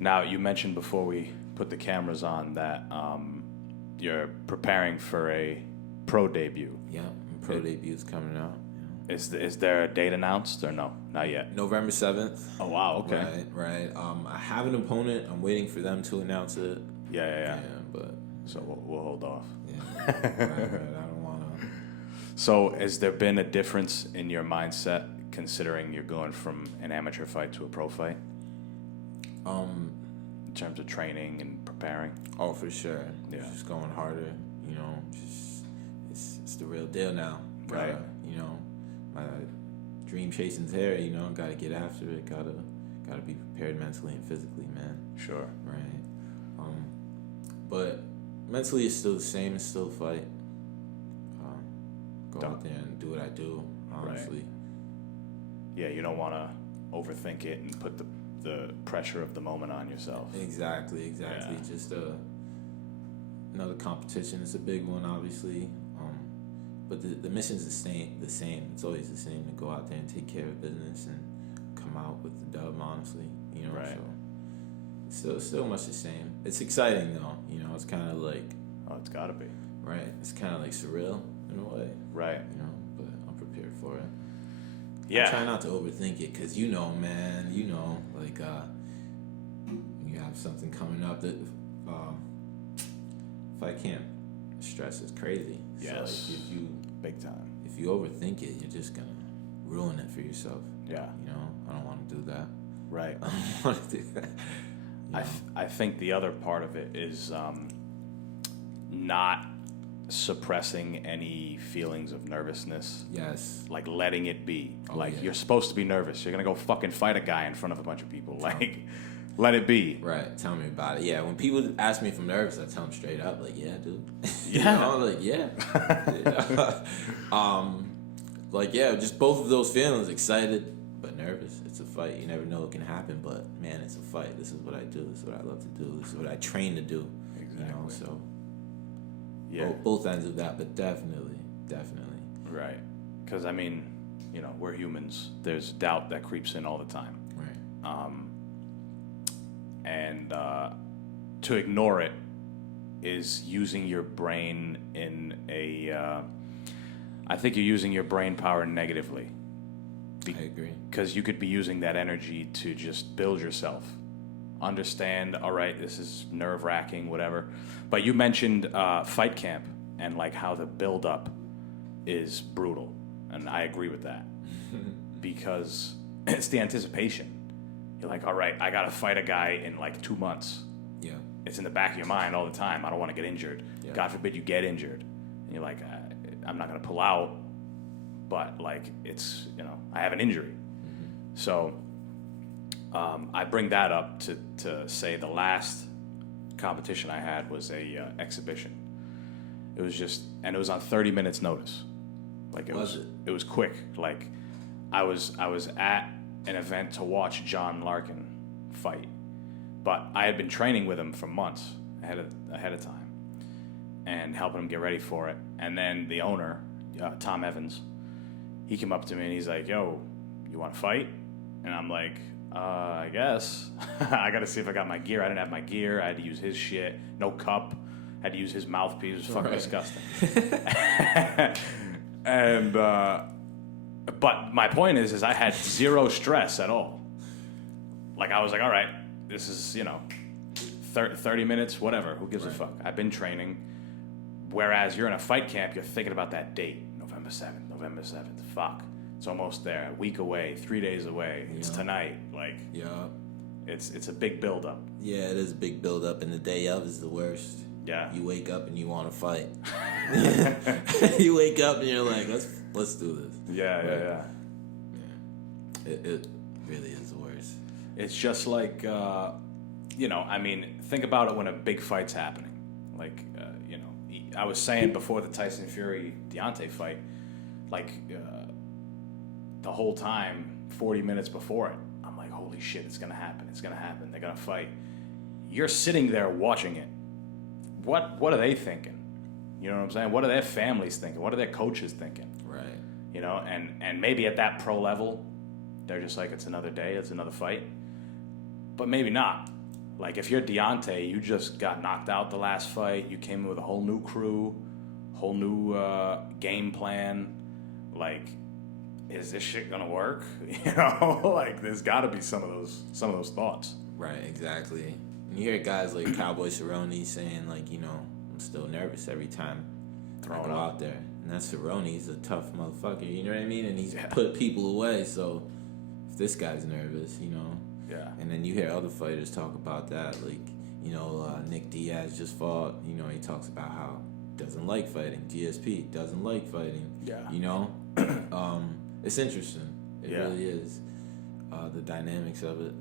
Now, you mentioned before we put the cameras on that you're preparing for a pro debut. Yeah, pro debu's coming out. Is there a date announced or no? Not yet. November 7th. Oh, wow, okay. Right. I have an opponent. I'm waiting for them to announce it. Yeah. But so we'll hold off. Yeah, right. I don't want to. So has there been a difference in your mindset considering you're going from an amateur fight to a pro fight? In terms of training and preparing? Oh, for sure. Yeah. Just going harder, it's the real deal now. Right. My dream chasing's here, gotta get after it, gotta be prepared mentally and physically, man. Sure. Right. But mentally it's still the same, it's still a fight. Go out there and do what I do, honestly. Right. Yeah, you don't want to overthink it and put the pressure of the moment on yourself. Exactly. Yeah. Just another competition. It's a big one, obviously. But the mission's the same. It's always the same, to go out there and take care of business and come out with the dub, honestly. Right. So it's still much the same. It's exciting though. It's kind of like. Oh, it's got to be. Right. It's kind of like surreal in a way. Right. But I'm prepared for it. Yeah. I try not to overthink it, because man, like you have something coming up that fight camp, stress is crazy. Yes. So like big time. if you overthink it, you're just gonna ruin it for yourself. Yeah. I don't want to do that. Right. I don't want to do that. I think the other part of it is not suppressing any feelings of nervousness. Yes. Like letting it be. Yeah. You're supposed to be nervous. You're gonna go fucking fight a guy in front of a bunch of people. Let it be. Right. Tell me about it. Yeah. When people ask me if I'm nervous, I tell them straight up, like, yeah, dude. Yeah. Yeah. Just both of those feelings, excited but nervous. It's a fight. You never know what can happen, but man, it's a fight. This is what I do. This is what I love to do. This is what I train to do. Exactly. So Yeah. both ends of that, but definitely. Right. Because we're humans. There's doubt that creeps in all the time. Right. And to ignore it is using your brain in I think you're using your brain power negatively. I agree. Because you could be using that energy to just build yourself. Understand, all right, this is nerve-wracking, whatever. But you mentioned fight camp and how the build-up is brutal. And I agree with that. Because it's the anticipation. You're like, all right, I got to fight a guy in 2 months. Yeah. It's in the back of your mind all the time. I don't want to get injured. Yeah. God forbid you get injured. And you're like, I'm not going to pull out, but it's, I have an injury. Mm-hmm. So I bring that up to say the last competition I had was a exhibition. It was on 30 minutes notice. It was quick. I was at an event to watch John Larkin fight, but I had been training with him for months ahead of time and helping him get ready for it. And then the owner, Tom Evans, he came up to me and he's like, "Yo, you want to fight?" And I'm like, I guess. I got to see if I got my gear. I didn't have my gear. I had to use his shit. No cup. Had to use his mouthpiece. It was fucking disgusting. And but my point is I had zero stress at all. I was like, all right, this is 30 minutes, whatever. Who gives a fuck? I've been training. Whereas you're in a fight camp, you're thinking about that date, November 7th. Fuck. It's almost there. A week away, 3 days away. It's tonight. Yeah. It's a big build-up. Yeah, it is a big build-up, and the day of is the worst. Yeah. You wake up and you want to fight. You wake up and you're like, let's do this. Yeah. It really is the worst. It's just think about it when a big fight's happening. I was saying before the Tyson Fury-Deontay fight, the whole time, 40 minutes before it, I'm like, holy shit, it's going to happen. They're going to fight. You're sitting there watching it. What are they thinking? You know what I'm saying? What are their families thinking? What are their coaches thinking? Right. And maybe at that pro level, they're just like, it's another day, it's another fight. But maybe not. Like, if you're Deontay, you just got knocked out the last fight. You came in with a whole new crew, whole new game plan. Like, is this shit gonna work? You know, like, there's got to be some of those thoughts. Right, exactly. And you hear guys like Cowboy Cerrone saying, like, you know, I'm still nervous every time I go out there. And that's Cerrone. He's a tough motherfucker, you know what I mean? And he's put people away, so if this guy's nervous, you know. Yeah. And then you hear other fighters talk about that, like, you know, Nick Diaz just fought, you know, he talks about how doesn't like fighting. GSP doesn't like fighting. Yeah. You know? It's interesting. It really is. The dynamics of it.